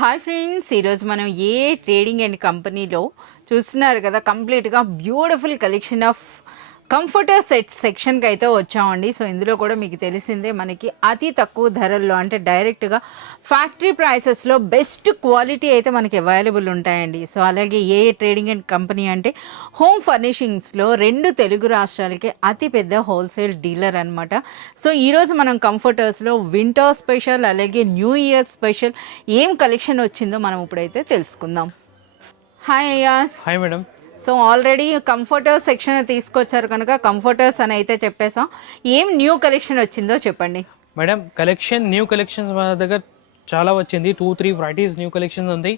Hi friends, ఈరోజు మనం ఏ trading and కంపెనీలో చూస్తున్నారు కదా, కంప్లీట్గా beautiful collection of comforter sets సెక్షన్కి అయితే వచ్చామండి. సో ఇందులో కూడా మీకు తెలిసిందే, మనకి అతి తక్కువ ధరల్లో అంటే డైరెక్ట్గా ఫ్యాక్టరీ ప్రైసెస్లో బెస్ట్ క్వాలిటీ అయితే మనకి అవైలబుల్ ఉంటాయండి. సో అలాగే ఏ ట్రేడింగ్ అండ్ కంపెనీ అంటే హోమ్ ఫర్నిషింగ్స్లో 2 తెలుగు రాష్ట్రాలకి అతిపెద్ద హోల్సేల్ డీలర్ అనమాట. సో ఈరోజు మనం కంఫర్టర్స్లో వింటర్ స్పెషల్ అలాగే న్యూ ఇయర్ స్పెషల్ ఏం కలెక్షన్ వచ్చిందో మనం ఇప్పుడైతే తెలుసుకుందాం. Hi Ayaz. Hi madam. So already comforters section తీసుకొచ్చారు కనుక కంఫర్టర్స్ అని అయితే చెప్పేసాం. ఏం న్యూ కలెక్షన్ వచ్చిందో చెప్పండి మేడం. న్యూ కలెక్షన్స్ మన దగ్గర చాలా వచ్చింది. 2-3 वैरायटीज न्यू कलेक्शंस ఉంది.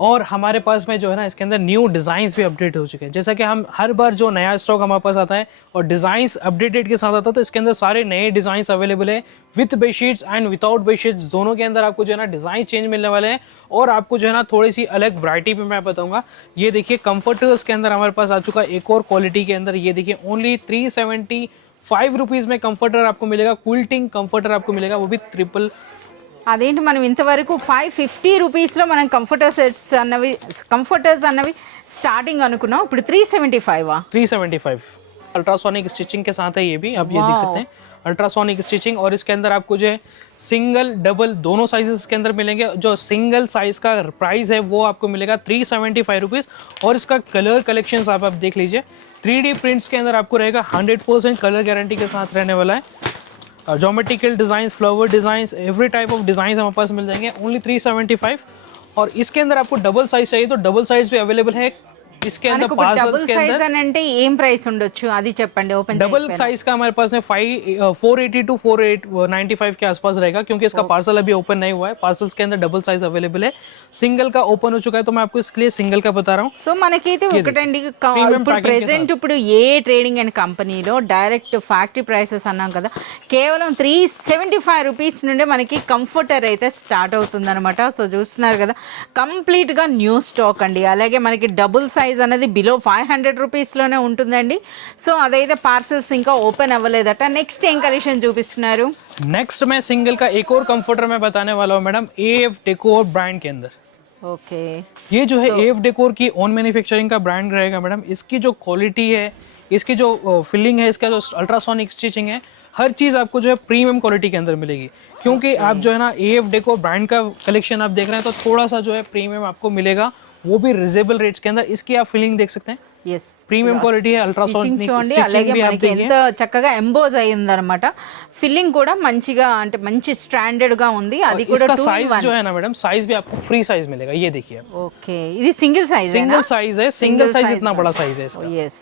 और हमारे पास में जो है ना, इसके अंदर न्यू डिज़ाइंस भी अपडेट हो चुके हैं. जैसा कि हम हर बार जो नया स्टॉक हमारे पास आता है और डिज़ाइंस अपडेटेड के साथ आता है, तो इसके अंदर सारे नए डिज़ाइंस अवेलेबल है with bedsheets and without bedsheets. दोनों के अंदर आपको जो है ना डिज़ाइन चेंज मिलने वाले हैं. और आपको जो है ना थोड़ी सी अलग वैरायटी पे मैं बताऊंगा. ये देखिए कंफर्टर्स के अंदर हमारे पास आ चुका है एक और क्वालिटी के अंदर. ये देखिए ओनली 375 रुपीज़ में कंफर्टर आपको मिलेगा. क्विल्टिंग कंफर्टर आपको मिलेगा, वो भी ट्रिपल. అదేంటి, మనం ఇంతవరకు 550 రూపీస్లో మనం కంఫర్టర్స్ అన్నవి స్టార్టింగ్ అనుకున్నాం, ఇప్పుడు 375 अल्ट्रासोनिक स्टिचिंग के साथ है ये भी, आप ये देख सकते हैं अल्ट्रासोनिक स्टिचिंग. और इसके अंदर आपको जो है सिंगल डबल दोनों साइजेस के अंदर मिलेंगे. जो सिंगल साइज का प्राइस है वो आपको मिलेगा 375 रुपीज़. और इसका कलर कलेक्शंस आप देख लीजिए. 3D प्रिंट्स के अंदर आपको रहेगा 100% कलर गारंटी के साथ रहने वाला है. Geometrical designs, flower designs, every type of designs हमारे पास मिल जाएंगे ओनली 375. और इसके अंदर आपको डबल साइज चाहिए तो डबल साइज भी अवेलेबल है. इसके अंदर पार्सल्स के अंदर అంటే ఏం ప్రైస్ ఉండొచ్చు అది చెప్పండి. ఓపెన్ डबल साइज का हमारे पास में 480 to 495 के आसपास रहेगा, क्योंकि इसका पार्सल अभी ओपन नहीं हुआ है. पार्सल्स के अंदर डबल साइज अवेलेबल है. सिंगल का ओपन हो चुका है, तो मैं आपको इसके लिए सिंगल का बता रहा हूँ. సో మనకైతే ఒకటండి, ఇప్పుడు ప్రెసెంట్ ఇప్పుడు ఏ ట్రేడింగ్ అండ్ కంపెనీలో డైరెక్ట్ ఫ్యాక్టరీ ప్రైసెస్ అన్నాం కదా, కేవలం 375 రూపీస్ నుండి మనకి కంఫర్టర్ అయితే స్టార్ట్ అవుతుంది అనమాట. సో చూస్తున్నారు కదా, కంప్లీట్గా న్యూ స్టాక్ అండి. అలాగే మనకి డబుల్ సైజ్ అనేది బిలో 500 రూపీస్లోనే ఉంటుందండి. సో అదైతే పార్సల్స్ ఇంకా ఓపెన్ అవ్వలేదట. నెక్స్ట్ ఏం కలెక్షన్ చూపిస్తున్నారు? नेक्स्ट मैं सिंगल का एक और कंफर्टर मैं बताने वाला हूँ मैडम, AF डेकोर ब्रांड के अंदर. ओके, ये जो है AF डेकोर की ओन मैन्युफैक्चरिंग का ब्रांड रहेगा मैडम. इसकी जो क्वालिटी है, इसकी जो फिलिंग है, इसका जो अल्ट्रासोनिक स्टिचिंग है, हर चीज़ आपको जो है प्रीमियम क्वालिटी के अंदर मिलेगी. क्योंकि आप जो है ना AF डेकोर ब्रांड का कलेक्शन आप देख रहे हैं, तो थोड़ा सा जो है प्रीमियम आपको मिलेगा, वो भी रिजनेबल रेट्स के अंदर. इसकी आप फिलिंग देख सकते हैं, ప్రీమియం క్వాలిటీ అల్ట్రాసోనిక్ చూడండి. అలాగే మనకి ఎంత చక్కగా ఎంబోజ్ అయి ఉందన్నమాట. ఫిల్లింగ్ కూడా మంచిగా, అంటే మంచి స్టాండర్డ్ గా ఉంది. అది కూడా इसका साइज जो है ना मैडम, साइज भी आपको फ्री साइज मिलेगा. ये देखिए, ఓకే, ఇది సింగిల్ సైజ్ है. सिंगल साइज इतना बड़ा साइज है इसका. yes,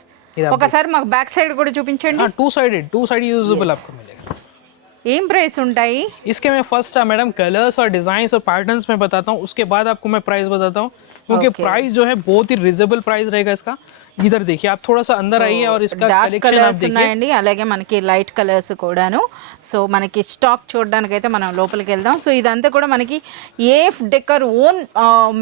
ఒకసారి మాకు బ్యాక్ సైడ్ కూడా చూపించండి. हां, टू साइड यूजेबल आपको मिलेगा. ఏం ప్రైస్ ఉంటాయి इसके मैं फर्स्ट मैडम कलर्स और डिजाइन्स और पैटर्न्स में बताता हूँ, उसके बाद आपको मैं प्राइस बताता हूँ. क्योंकि प्राइस जो है बहुत ही रिजनेबल प्राइस रहेगा इसका. इधर देखिए, आप थोड़ा सा अंदर आइए और इसका कलेक्शन आप देखिए. అలాగే మనకి లైట్ కలర్స్ కూడాను. సో మనకి స్టాక్ చూడడానికి అయితే మనం లోపలికి వెళ్దాం. సో ఇదంతా కూడా మనకి AF decor own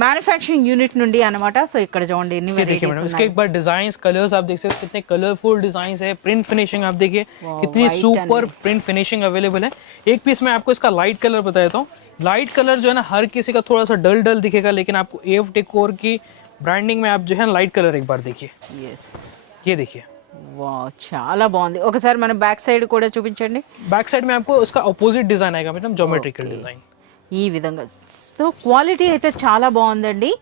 manufacturing unit నుండి అన్నమాట. సో ఇక్కడ చూడండి ఎన్ని వెరైటీస్ ఉన్నాయి. इसके एक बार डिजाइंस, कलर्स आप देख सकते हैं, कितने कलरफुल डिजाइंस है. प्रिंट फिनिशिंग आप देखिए, कितनी सुपर प्रिंट फिनिशिंग अवेलेबल है. एक पीस में आपको इसका लाइट कलर बता देता हूँ. लाइट कलर जो है ना, हर किसी का थोड़ा सा डल दिखेगा, लेकिन आपको AF डेकोर की ब्रांडिंग में आप जो है लाइट कलर एक बार देखिए. ये देखिए, वाह, చాలా బాగుంది. ఒకసారి మన బ్యాక్ సైడ్ కూడా చూపించండి. बैक साइड में आपको इसका अपोजिट डिजाइन आएगा मैडम, ज्योमेट्रिकल डिजाइन. ఈ విధంగా. సో క్వాలిటీ అయితే చాలా బాగుందండి.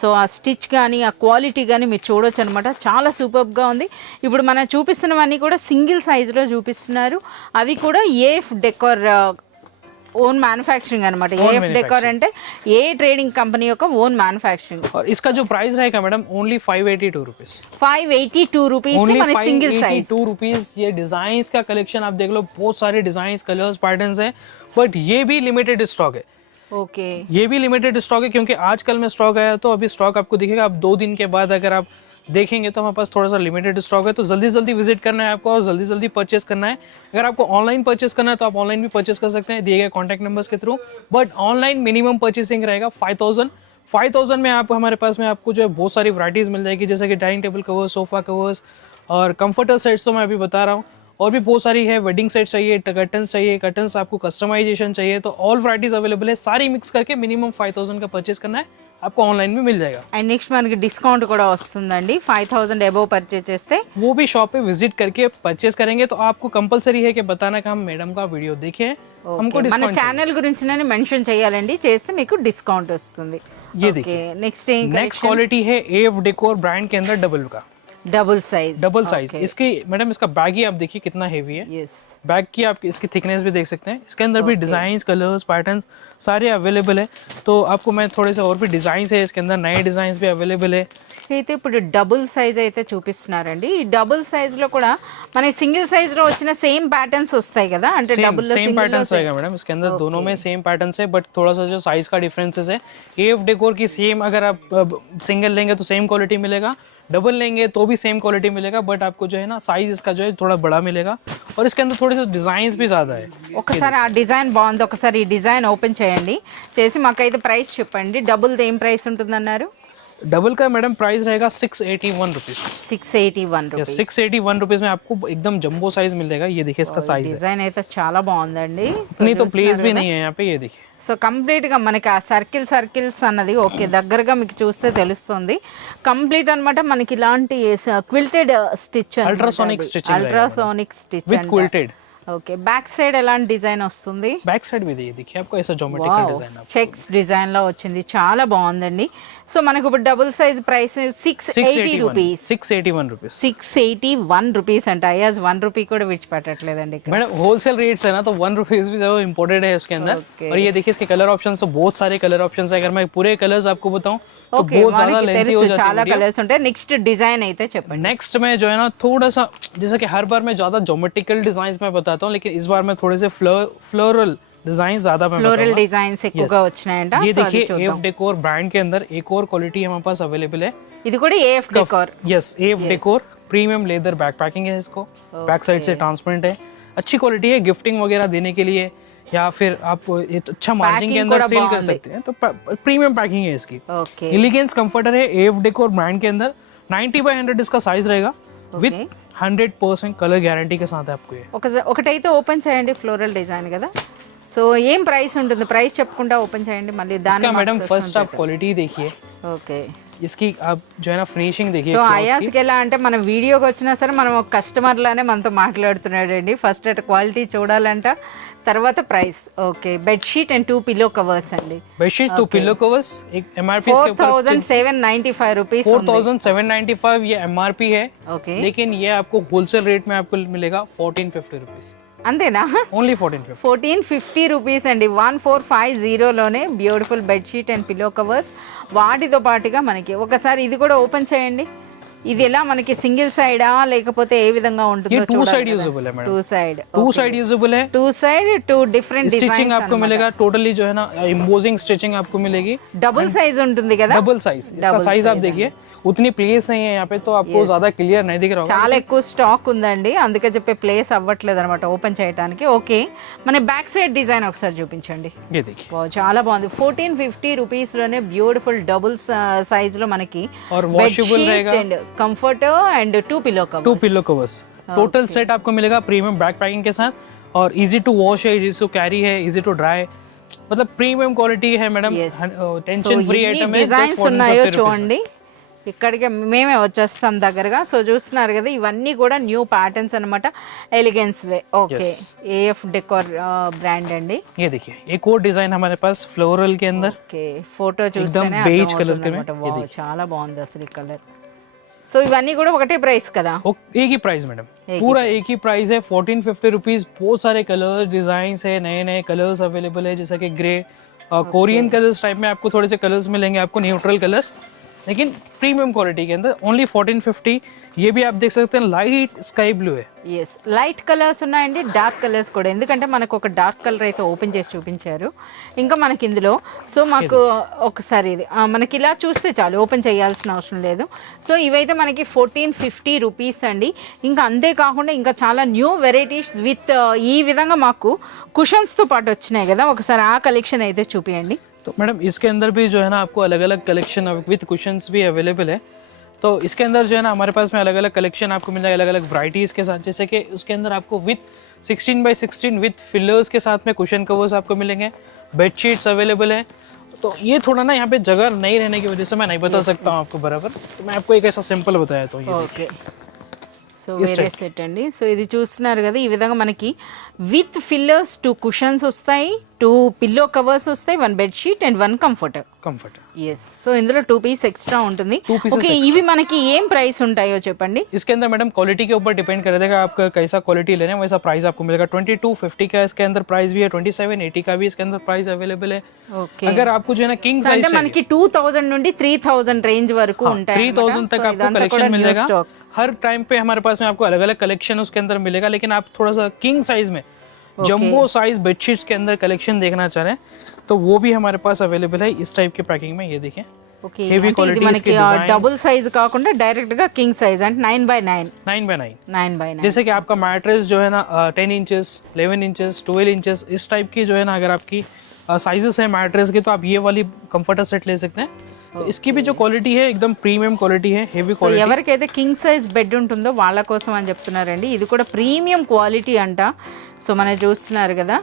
సో ఆ స్టిచ్ కానీ ఆ క్వాలిటీ కానీ మీరు చూడొచ్చు అనమాట, చాలా సూపర్గా ఉంది. ఇప్పుడు మనం చూపిస్తున్నవన్నీ కూడా సింగిల్ సైజులో చూపిస్తున్నారు. అవి కూడా AF డెకోర్ ఓన్ మ్యానుఫ్యాక్చరింగ్ అనమాట. AF డెకోర్ అంటే ఏ ట్రేడింగ్ కంపెనీ యొక్క ఓన్ మ్యానుఫ్యాక్చరింగ్. और इसका जो प्राइस रहेगा मैडम ओनली 582 रुपीज. 582 रुपीज में మన సింగిల్ సైజ్ 582 रुपीज. ये डिजाइन्स का कलेक्शन आप देख लो, बहुत सारे डिजाइन्स, कलर्स, पैटर्न्स है. बट ये भी लिमिटेड स्टॉक है. ओके, ये भी लिमिटेड स्टॉक है, क्योंकि आजकल में स्टॉक आया, तो अभी स्टॉक आपको दिखेगा. आप 2 दिन के बाद अगर आप देखेंगे तो हमारे पास थोड़ा सा लिमिटेड स्टॉक है. तो जल्दी विजिट करना है आपको और जल्दी परचेस करना है. अगर आपको ऑनलाइन परचेस करना है तो आप ऑनलाइन भी परचेस कर सकते हैं दिए गए कॉन्टैक्ट नंबर्स के through. But online minimum purchasing रहेगा 5000 में. आप हमारे पास में आपको जो है बहुत सारी वैरायटीज़ मिल जाएगी, जैसे कि dining table covers, sofa covers और कंफर्टर सेट्स तो मैं अभी बता रहा हूँ. और भी बहुत सारी है, वेडिंग सेट चाहिए, कर्टन्स आपको कस्टमाइजेशन चाहिए, तो ऑल वैराइटीज अवेलेबल है, सारी मिक्स करके मिनिमम 5000 का परचेज करना है, आपको ऑनलाइन में मिल जाएगा। అండ్ నెక్స్ట్ మనకి డిస్కౌంట్ కూడా వస్తుందండి 5000 అబోవ్ పర్చేస్ చేస్తే। वो भी शॉप पे विजिट करके परचेज करेंगे तो आपको कंपलसरी है कि बताना कि हम मैडम का वीडियो देखे हैं, हमको మన डिस्काउंट ఛానల్ గురించి మెన్షన్ చేయాలండి, చేస్తే మీకు డిస్కౌంట్ వస్తుంది। ये ఓకే देखिए నెక్స్ట్ नेक्स्ट क्वालिटी है एफ डेकोर ब्रांड के अंदर डबल का, डबल साइज। इसकी मैडम इसका बैग ही आप देखिए कितना हेवी है, यस बैग की आप इसकी थिकनेस भी देख सकते हैं, इसके अंदर भी डिजाइन, कलर्स, पैटर्न सारे अवेलेबल है। तो आपको मैं थोड़े से और भी डिजाइन है इसके अंदर, नए डिजाइन भी अवेलेबल है। అయితే ఇప్పుడు డబుల్ సైజ్ అయితే చూపిస్తున్నారండి। ఈ డబుల్ సైజ్ లో కూడా మన సింగిల్ సైజ్ లో వచ్చిన సేమ్ ప్యాటర్న్స్ వస్తాయి కదా, అంటే డబుల్ లో सेम पैटर्न्स आएगा मैडम इसके अंदर, दोनों में सेम पैटर्न्स है, बट थोड़ा सा जो साइज का डिफरेंसेस है। एफ डेकोर की सेम अगर आप सिंगल लेंगे तो सेम क्वालिटी मिलेगा, डबल लेंगे तो भी सेम क्वालिटी मिलेगा, बट आपको जो है ना साइज इसका जो है थोड़ा बड़ा मिलेगा, और इसके अंदर थोड़े से डिजाइन भी ज्यादा है। ఒకసారి ఆ డిజైన్ బాగుంది, ఒకసారి ఈ డిజైన్ ఓపెన్ చేయండి, చేసి మాకైతే ప్రైస్ చెప్పండి। డబుల్ ది ఏం ప్రైస్ ఉంటుందన్నారు? डबल का मैडम प्राइस रहेगा 681 रुपीज। 681 Yes, rupees. 681 रुपीज में आपको एकदम जंबो साइज मिल जाएगा। ये देखिए इसका साइज है, డిజైన్ అయితే చాలా బాగుందండి। नहीं तो प्लेस भी नहीं है यहाँ पे, ये देखिए। సో కంప్లీట్ గా మనకి ఆ సర్కిల్స్ అన్నది ఓకే దగ్గరగా మీకు చూస్తే తెలుస్తుంది, కంప్లీట్ అన్నమాట। మనకి ఇలాంటి quilted stitch, ultrasonic stitching, ultrasonic stitch with quilted. Okay back side ఎలాంటి డిజైన్ వస్తుంది? बैक साइड भी देखिए आपको ऐसा ज्योमेट्रिकल डिजाइन है, చెక్స్ డిజైన్ లో వచ్చింది, చాలా బాగుందండి। సో మనకు ఇప్పుడు double size price 680 rupees. 681 rupees. 681 rupees అంటే అయాజ్ 1 రూపీ కూడా విడిచిపెట్టట్లేదండి ఇక్కడ। मैडम होलसेल रेट्स है ना, तो 1 रुपीज भी जो इम्पोर्टेड है उसके अंदर। Okay. और ये देखिए इसके कलर ऑप्शंस, तो बहुत सारे कलर ऑप्शंस है, अगर मैं पूरे कलर्स आपको बताऊं तो ఓకే बहुत ज्यादा మనకి लेंथी हो తెలుసు చాలా जाती है। కలర్స్ ఉంటాయి। నెక్స్ట్ డిజైన్ అయితే చెప్పండి। नेक्स्ट में जो है ना थोड़ा सा, जैसा कि हर बार मैं ज्यादा ज्योमेट्रिकल डिजाइन में बताता हूँ, लेकिन इस बार मैं थोड़े से फ्लोरल डिजाइन ज्यादा मैं ఫ్లోరల్ बताऊंगा। డిజైన్స్ ఎక్కువగా వచ్చినాయంట। ये సో అది देखिए చూద్దాం। एफ डेकोर ब्रांड के अंदर एक और क्वालिटी हमारे पास अवेलेबल है, ఇది కూడా AF decor. Yes F decor premium leather back packing है इसको, बैक साइड से ट्रांसपेरेंट है, अच्छी क्वालिटी है, गिफ्टिंग वगैरह देने के लिए, या फिर आप ये तो अच्छा मार्जिन के अंदर सेल कर सकते हैं, तो प्रीमियम पैकिंग है इसकी। ఓకే एलिगेंस कंफर्टर है एफ डेकोर ब्रांड के अंदर, 90/100 इसका साइज रहेगा, विद 100% कलर गारंटी के साथ है आपको ये। ఒకటైతే ఓపెన్ చేయండి, ఫ్లోరల్ డిజైన్ కదా। సో ఏం ప్రైస్ ఉంటుంది? ప్రైస్ చెప్పకుండా ఓపెన్ చేయండి మళ్ళీ దాని इसका मैडम फर्स्ट आप क्वालिटी देखिए, ఓకే। इसकी आप जो है ना फिनिशिंग देखिए। సో అయాస్కి ఎలా అంటే మన వీడియోకి వచ్చినా సరే మనం ఒక కస్టమర్ లానే మనతో మాట్లాడుతున్నాడండి। ఫస్ట్ అట్ క్వాలిటీ చూడాలంట, తర్వాత price. Okay bedsheet and 2 pillow covers అండి। बेडशीट 2 पिलो कवर्स, एक एमआरपी इसके ऊपर 4795 రూపీస్। 4795 ये एमआरपी है, ఓకే लेकिन ये आपको होलसेल रेट में आपको मिलेगा 1450 रुपीज, అంతేనా? ओनली 1450। 1450 రూపీస్ అండి। 1450 లోనే beautiful bedsheet and pillow covers, వాటితో పాటుగా మనకి ఒకసారి ఇది కూడా ఓపెన్ చేయండి। ఇది ఎలా మనకి సింగిల్ సైడా లేకపోతే ఏ విధంగా ఉంటుందో ये टू చూడాలి साइड కదా। यूजेबल है madam, two side two side usable है। Two side two different stitching designs आपको मिलेगा टोटली जो है ना एम्बोजिंग स्टिचिंग आपको मिलेगी, డబుల్ సైజ్ ఉంటుంది కదా। Double size. इसका Double साइज आप size देखिए, उतनी प्लेस नहीं है यहाँ पे, तो आपको ज्यादा क्लियर नहीं दिख रहा होगा। చాలా ఎక్కువ స్టాక్ ఉందండి, అందుకే చెప్పే ప్లేస్ అవ్వట్లేదు అనమాట ఓపెన్ చేయడానికి। ఓకే మన బ్యాక్ సైడ్ డిజైన్ ఒకసారి చూపించండి। ये देखिए, వావ్ చాలా బాగుంది। 1450 రూపీస్ లోనే బ్యూటిఫుల్ డబుల్ సైజ్ లో మనకి और वॉशेबल रहेगा, and comforter and 2 pillow 2 covers. Pillow covers. Total set आपको मिलेगा प्रीमियम बैक पैकिंग के साथ, और इजी टू वॉश है, इजी टू कैरी है, इजी टू ड्राई, मतलब प्रीमियम क्वालिटी है मैडम, टेंशन फ्री आइटम है। డిజైన్స్ ఉన్నాయో చూడండి, ఇక్కడికి మేమే వచ్చేస్తాం దగ్గరగా। సో చూస్తున్నారు కదా ఇవన్నీ కూడా న్యూ ప్యాటర్న్స్ అన్నమాట, ఎలిగెన్స్ వే। ఓకే ఏఎఫ్ డెకోర్ బ్రాండ్ అండి। ये देखिए एक और डिजाइन हमारे पास फ्लोरल के अंदर, ఓకే ఫోటో చూస్తేనే beige colour के में, అర్థమవుతుందన్నమాట। వావ్ చాలా బాగుంది అసలు ఈ కలర్। సో ఇవన్నీ కూడా ఒకటే ప్రైస్ కదా? एक ही प्राइस मैडम, पूरा एक ही प्राइस है 1450 रुपीज। बहुत सारे कलर डिजाइन है, नए नए कलर्स अवेलेबल है, जैसा कि ग्रे कोरियन कलर्स टाइप में आपको थोड़े से कलर्स मिलेंगे, आपको न्यूट्रल कलर्स, लेकिन प्रीमियम क्वालिटी के अंदर, ओनली 1450। ये भी आप देख सकते हैं लाइट स्काई ब्लू है। ఎస్ లైట్ కలర్స్ ఉన్నాయండి, డార్క్ కలర్స్ కూడా, ఎందుకంటే మనకు ఒక డార్క్ కలర్ అయితే ఓపెన్ చేసి చూపించారు ఇంకా మనకి ఇందులో। సో మాకు ఒకసారి ఇది మనకి ఇలా చూస్తే చాలు, ఓపెన్ చేయాల్సిన అవసరం లేదు। సో ఇవైతే మనకి 1450 రూపీస్ అండి। ఇంకా అంతేకాకుండా ఇంకా చాలా న్యూ వెరైటీస్ విత్ ఈ విధంగా మాకు కుషన్స్తో పాటు వచ్చినాయి కదా, ఒకసారి ఆ కలెక్షన్ అయితే చూపించండి। तो मैडम इसके अंदर भी जो है ना आपको अलग अलग कलेक्शन विद कुशन्स भी अवेलेबल है। तो इसके अंदर जो है ना हमारे पास में अलग अलग कलेक्शन आपको मिल जाएगा, अलग अलग वराइटीज़ के साथ, जैसे कि उसके अंदर आपको विथ 16x16 विथ फिलर्स के साथ में कुशन कवर्स आपको मिलेंगे, बेडशीट्स अवेलेबल है। तो ये थोड़ा ना यहाँ पे जगह नहीं रहने की वजह से मैं नहीं बता सकता हूँ आपको बराबर, तो मैं आपको एक ऐसा सिंपल बताया तो ये ఓకే సో వేరే సెట్ అండి. సో ఇది చూస్తున్నారు కదా, ఈ విధంగా మనకి విత్ ఫిల్లర్స్ 2 కుషన్స్ వస్తాయి, 2 పిల్లో కవర్స్ వస్తాయి, 1 బెడ్షీట్ అండ్ 1 కంఫర్టర్. कंफर्ट है। ఎస్. సో ఇందులో 2 పీస్ ఎక్స్ట్రా ఉంటుంది. 2 pieces ఓకే, ఇవి మనకి ఏం ప్రైస్ ఉంటాయో చెప్పండి. इसके अंदर मैडम क्वालिटी के ऊपर डिपेंड कर देगा, आपका कैसा क्वालिटी लेना है वैसा प्राइस आपको मिलेगा। 2250 का इसके अंदर प्राइस भी है, 2780 का भी इसके अंदर प्राइस अवेलेबल है। ఓకే, अगर आपको जो है ना किंग అంటే साइज మనకి 2000 నుండి 3000 రేంజ్ వరకు ఉంటాయి. 3000 तक आपको कलेक्शन मिल जाएगा। हर टाइम पे हमारे पास में आपको अलग अलग कलेक्शन उसके अंदर मिलेगा, लेकिन आप थोड़ा सा किंग साइज में जंबो साइज बेडशीट्स के अंदर कलेक्शन देखना चाह रहे हैं तो वो भी हमारे पास अवेलेबल है इस टाइप के पैकिंग में। ये देखिए ఓకే, heavy అంటే ఇది quality మనకి इसके designs। డబుల్ సైజ్ కాకుండా డైరెక్ట్ గా కింగ్ సైజ్ అంటే 9x9. 9x9 9x9 जैसे कि आपका मैट्रेस जो है ना 10 इंचेस 11 इंचेस 12 इंचेस इस टाइप की जो है ना, अगर आपकी साइजेस है मैट्रेस की तो आप ये वाली कंफर्टर सेट ले सकते हैं। तो इसकी भी जो क्वालिटी है एकदम प्रीमियम क्वालिटी है, हेवी సో क्वालिटी। ఎవరికైతే కింగ్ సైజ్ బెడ్ ఉంటుందో వాళ్ళ కోసం అని చెప్తున్నారండి. ఇది కూడా ప్రీమియం క్వాలిటీ అంట. సో మనం చూస్తున్నారు కదా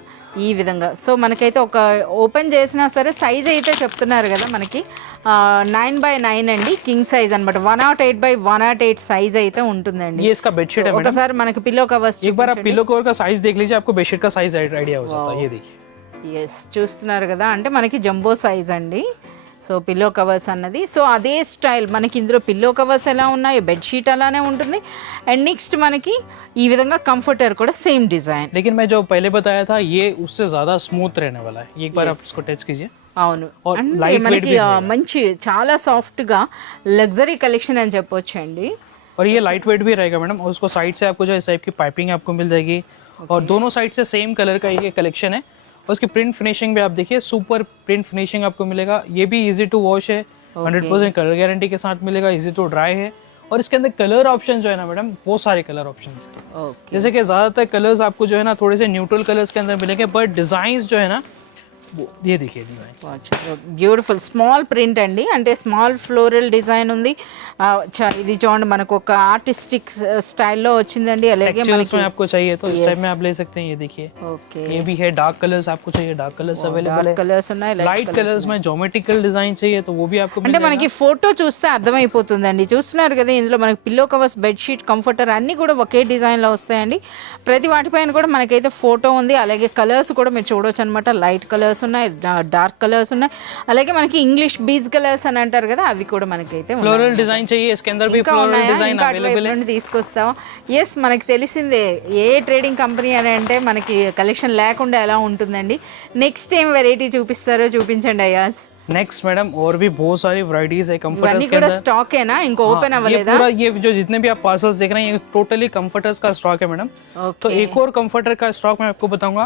ఈ విధంగా. సో మనకైతే ఒక ఓపెన్ చేసినా సరే సైజ్ అయితే చెప్తున్నారు కదా మనకి 9x9 అండి, కింగ్ సైజ్ అనమాట. 108x108 సైజ్ అయితే ఉంటుందండి. ये इसका बेडशीट है मैडम। ఒకసారి మనకి పిల్లో కవర్స్ एक बार आप पिलो कवर का साइज देख लीजिए, आपको बेडशीट का साइज आइडिया हो जाता है। ये देखिए ఎస్, చూస్తున్నారు కదా, అంటే మనకి జంబో సైజ్ అండి. సో పిల్లో కవర్స్ అన్నది, సో అదే స్టైల్ మనకి ఇందులో పిల్లో కవర్స్ ఎలా ఉన్నాయో బెడ్షీట్ అలానే ఉంటుంది. అండ్ నెక్స్ట్ మనకి ఈ విధంగా కంఫర్టర్ కూడా సేమ్ డిజైన్. लेकिन मैं जो पहले बताया था ये उससे ज्यादा स्मूथ रहने वाला है। एक बार आप इसको टच कीजिए। అవును, और అంటే light weight మనకి भी है। మంచి చాలా సాఫ్ట్ గా లగ్జరీ కలెక్షన్ అని చెప్పొచ్చు అండి. और ये लाइट वेट भी रहेगा मैडम, और उसको साइड से आपको जो इस टाइप की पाइपिंग आपको मिल जाएगी। और दोनों साइड से सेम कलर का ये कलेक्शन है। और उसकी प्रिंट फिनिशिंग भी आप देखिए, सुपर प्रिंट फिनिशिंग आपको मिलेगा। ये भी इजी टू वॉश है, 100% कलर गारंटी के साथ मिलेगा, इजी टू ड्राई है। और इसके अंदर कलर ऑप्शन जो है ना मैडम, बहुत सारे कलर ऑप्शन है। ఓకే, जैसे कि ज़्यादातर कलर्स आपको जो है ना थोड़े से न्यूट्रल कलर्स के अंदर मिलेंगे, बट डिज़ाइंस जो है ना ये देखिए डिज़ाइन బ్యూటిఫుల్ స్మాల్ ప్రింట్ అండి, అంటే స్మాల్ ఫ్లోరల్ డిజైన్ ఉంది. ఇది చూడండి మనకు ఒక ఆర్టిస్టిక్ స్టైల్లో వచ్చిందండి. అలాగే మనకి में आपको चाहिए तो इस टाइप में आप ले सकते हैं। ये देखिए ఓకే, ये भी है, डार्क कलर्स आपको चाहिए डार्क कलर्स अवेलेबल है। కలర్స్ ఉన్నాయి, लाइट कलर्स में ज्योमेट्रिकल डिजाइन चाहिए तो वो भी आपको मिल అంటే जाएगा। మనకి ఫోటో చూస్తే అర్థమైపోతుందండి. చూస్తున్నారు కదా, ఇందులో మనకి పిల్లో కవర్స్ బెడ్షీట్ కంఫర్టర్ అన్నీ కూడా ఒకే డిజైన్లో వస్తాయండి. ప్రతి వాటిపైన కూడా మనకైతే ఫోటో ఉంది. అలాగే కలర్స్ కూడా మీరు చూడవచ్చు అనమాట. లైట్ కలర్స్ ఉన్నాయి, డార్క్ కలర్స్ ఉన్నాయి, అలాగే మనకి ఇంగ్లీష్ బీజ్ కలర్స్ అని అంటారు కదా, అవి కూడా మనకైతే फ्लोरल डिजाइन चाहिए, इसके अंदर भी फ्लोरल डिजाइन अवेलेबल है। తీసుకొస్తాం. ఎస్, మనకి తెలిసిందే ఏ ట్రేడింగ్ కంపెనీ అని అంటే మనకి కలెక్షన్ లేకుండా ఎలా ఉంటుందండి. నెక్స్ట్ ఏం వెరైటీ చూపిస్తారో చూపించండి అయాస్. नेक्स्ट मैडम और भी बहुत सारी वैरायटीज है ఇవన్నీ कंफर्टर्स के కూడా अंदर। స్టాకేనా, ఇంకా ఓపెన్ ये అవ్వలేదా? पूरा ये जो जितने भी आप पार्सल्स देख रहे हैं ये टोटली कंफर्टर्स का स्टॉक है मैडम। तो ఓకే, एक और कंफर्टर का स्टॉक मैं आपको बताऊंगा,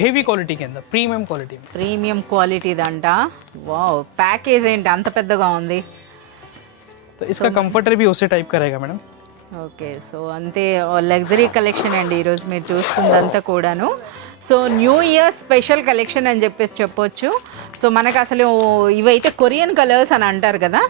हेवी क्वालिटी के अंदर, प्रीमियम क्वालिटी में। ప్రీమియం క్వాలిటీదంట. వావ్, ప్యాకేజ్ ఏంటి అంత పెద్దగా ఉంది. तो इसका कंफर्टर भी उसी टाइप का रहेगा मैडम। ఓకే, సో అంతే లగ్జరీ కలెక్షన్ అండి ఈరోజు మీరు చూస్తుందంతా కూడాను. So new year special collection అని చెప్పేసి చెప్పొచ్చు. సో మనకు అసలు ఇవైతే కొరియన్ కలర్స్ అని అంటారు కదా.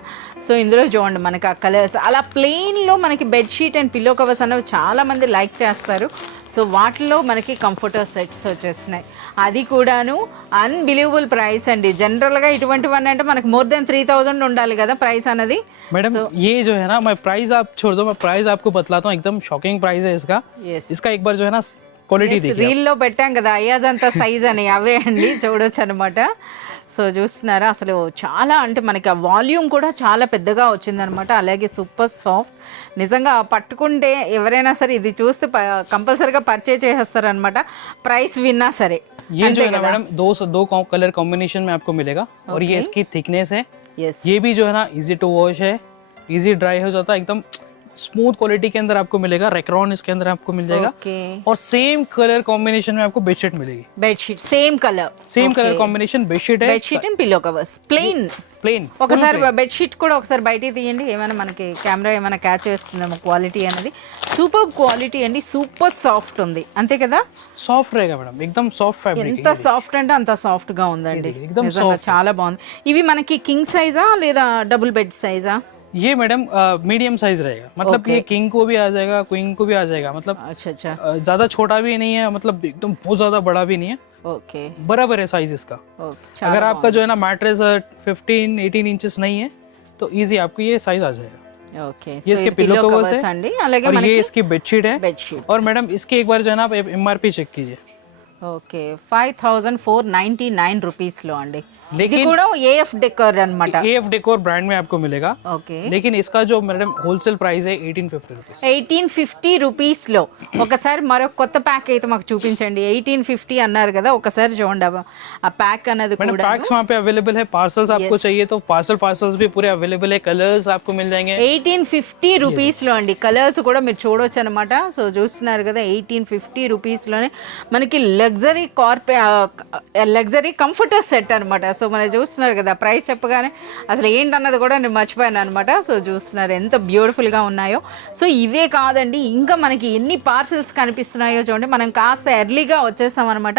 సో ఇందులో చూడండి మనకి ఆ కలర్స్ అలా ప్లెయిన్లో మనకి బెడ్షీట్ అండ్ పిల్లో కవర్స్ అనేవి చాలామంది లైక్ చేస్తారు. సో వాటిలో మనకి కంఫర్టర్ సెట్స్ వచ్చేస్తున్నాయి, అది కూడాను అన్బిలీవబుల్ ప్రైస్ అండి. జనరల్గా ఇటువంటివన్నీ అంటే మనకి మోర్ దెన్ 3000 ఉండాలి కదా ప్రైస్ అనేది. मैडम ये जो है ना, मैं प्राइस आप छोड़ दो, मैं प्राइस आपको बतलाता हूँ, एकदम शॉकिंग प्राइस है इसका। इसका एक बार जो है ना क्वालिटी देखिए। రీల్లో పెట్టాం కదా అయాజ్ అంత సైజ్ అని, అవే అండి చూడొచ్చు అనమాట. సో చూస్తున్నారా, అసలు చాలా అంటే మనకి ఆ వాల్యూమ్ కూడా చాలా పెద్దగా వచ్చిందనమాట. అలాగే సూపర్ సాఫ్ట్, నిజంగా పట్టుకుంటే ఎవరైనా సరే ఇది చూస్తే కంపల్సరీగా పర్చేజ్ చేసేస్తారనమాట, ప్రైస్ విన్నా సరే. ये जो है ना मैडम दो कलर कॉम्बिनेशन में आपको मिलेगा। और ये इसकी थिकनेस है। ఎస్, ये भी जो है ना इजी टू वॉश है, इजी ड्राई हो जाता है, एकदम स्मूथ क्वालिटी के अंदर आपको मिलेगा। रेक्रॉन इसके अंदर आपको मिल जाएगा। ఓకే, और सेम कलर कॉम्बिनेशन में आपको बेडशीट मिलेगी। Bedsheet same colour, same colour combination bedsheet है, bedsheet and pillow covers plain. Plain. ఒకసారి బెడ్షీట్ కూడా ఒకసారి బయటికి తీయండి, ఏమైనా మనకి కెమెరా ఏమైనా క్యాచ్ చేస్తుందేమో. క్వాలిటీ అనేది సూపర్ క్వాలిటీ అండి, సూపర్ సాఫ్ట్ ఉంది, అంతే కదా. सॉफ्ट रहेगा मैडम, एकदम सॉफ्ट फैब्रिक। ఎంత సాఫ్ట్ అంటే అంత సాఫ్ట్ గా ఉందండి, एकदम నిజంగా చాలా బాగుంది. ఇవి మనకి కింగ్ సైజా లేదా డబుల్ బెడ్ సైజా? ये मैडम मीडियम साइज रहेगा, मतलब Okay. ये किंग को भी आ जाएगा, क्वीन को भी आ जाएगा, मतलब अच्छा अच्छा, ज्यादा छोटा भी नहीं है, मतलब एकदम बहुत ज्यादा बड़ा भी नहीं है, ఓకే बराबर है साइज इसका। ఓకే, अगर आपका जो है ना मैट्रेस 15-18 इंचेस नहीं है तो इजी आपको ये साइज आ जाएगा। ఓకే, ये इसके पिलो कवर्स है అండి, అలాగే और మనకి ये इसकी बेडशीट है। బెడ్షీట్. और मैडम इसके एक बार जो है ना आप MRP चेक कीजिए, ఓకే 5499 రూపీస్లో అండి. ఇది लेकिन కూడా ఏఎఫ్ డెకర్ అన్నమాట. AF डेकोर ब्रांड में आपको मिलेगा, ఓకే लेकिन इसका जो मैडम होलसेल प्राइस है 1850 रुपीज। 1850 రూపీస్లో. ఒకసారి మరొక కొత్త ప్యాక్ అయితే మాకు చూపించండి. 1850 అన్నారు కదా, ఒకసారి చూడండి ఆ ప్యాక్ అన్నది मैडम కూడా. पैक्स वहाँ पे अवेलेबल है, पार्सल्स आपको चाहिए तो पार्सल्स भी पूरे अवेलेबल है, कलर्स आपको मिल जाएंगे। 1850 రూపీస్లో అండి. కలర్స్ కూడా మీరు చూడొచ్చు అనమాట. సో చూస్తున్నారు కదా 1850 రూపీస్లోనే మనకి లగ్జరీ కంఫర్టర్ సెట్ అనమాట. సో మనం చూస్తున్నారు కదా ప్రైస్ చెప్పగానే అసలు ఏంటన్నది కూడా నేను మర్చిపోయాను అనమాట. సో చూస్తున్నారు ఎంత బ్యూటిఫుల్గా ఉన్నాయో. సో ఇవే కాదండి, ఇంకా మనకి ఎన్ని పార్సల్స్ కనిపిస్తున్నాయో చూడండి. మనం కాస్త ఎర్లీగా వచ్చేసాం అనమాట,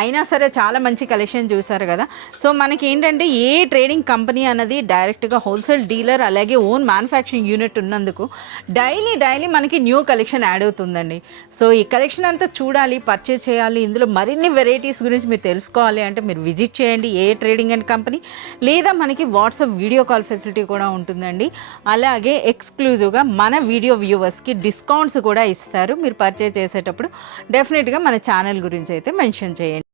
అయినా సరే చాలా మంచి కలెక్షన్ చూసారు కదా. సో మనకి ఏంటంటే ఏ ట్రేడింగ్ కంపెనీ అన్నది డైరెక్ట్గా హోల్సేల్ డీలర్ అలాగే ఓన్ మ్యానుఫ్యాక్చరింగ్ యూనిట్ ఉన్నందుకు డైలీ మనకి న్యూ కలెక్షన్ యాడ్ అవుతుందండి. సో ఈ కలెక్షన్ అంతా చూడాలి, పర్చేజ్ చేయాలి, ఇందులో మరిన్ని వెరైటీస్ గురించి మీరు తెలుసుకోవాలి అంటే మీరు విజిట్ చేయండి ఏ ట్రేడింగ్ అండ్ కంపెనీ, లేదా మనకి వాట్సాప్ వీడియో కాల్ ఫెసిలిటీ కూడా ఉంటుందండి. అలాగే ఎక్స్క్లూజివ్గా మన వీడియో వ్యూవర్స్కి డిస్కౌంట్స్ కూడా ఇస్తారు. మీరు పర్చేజ్ చేసేటప్పుడు డెఫినెట్గా మన ఛానల్ గురించి అయితే మెన్షన్ చేయండి.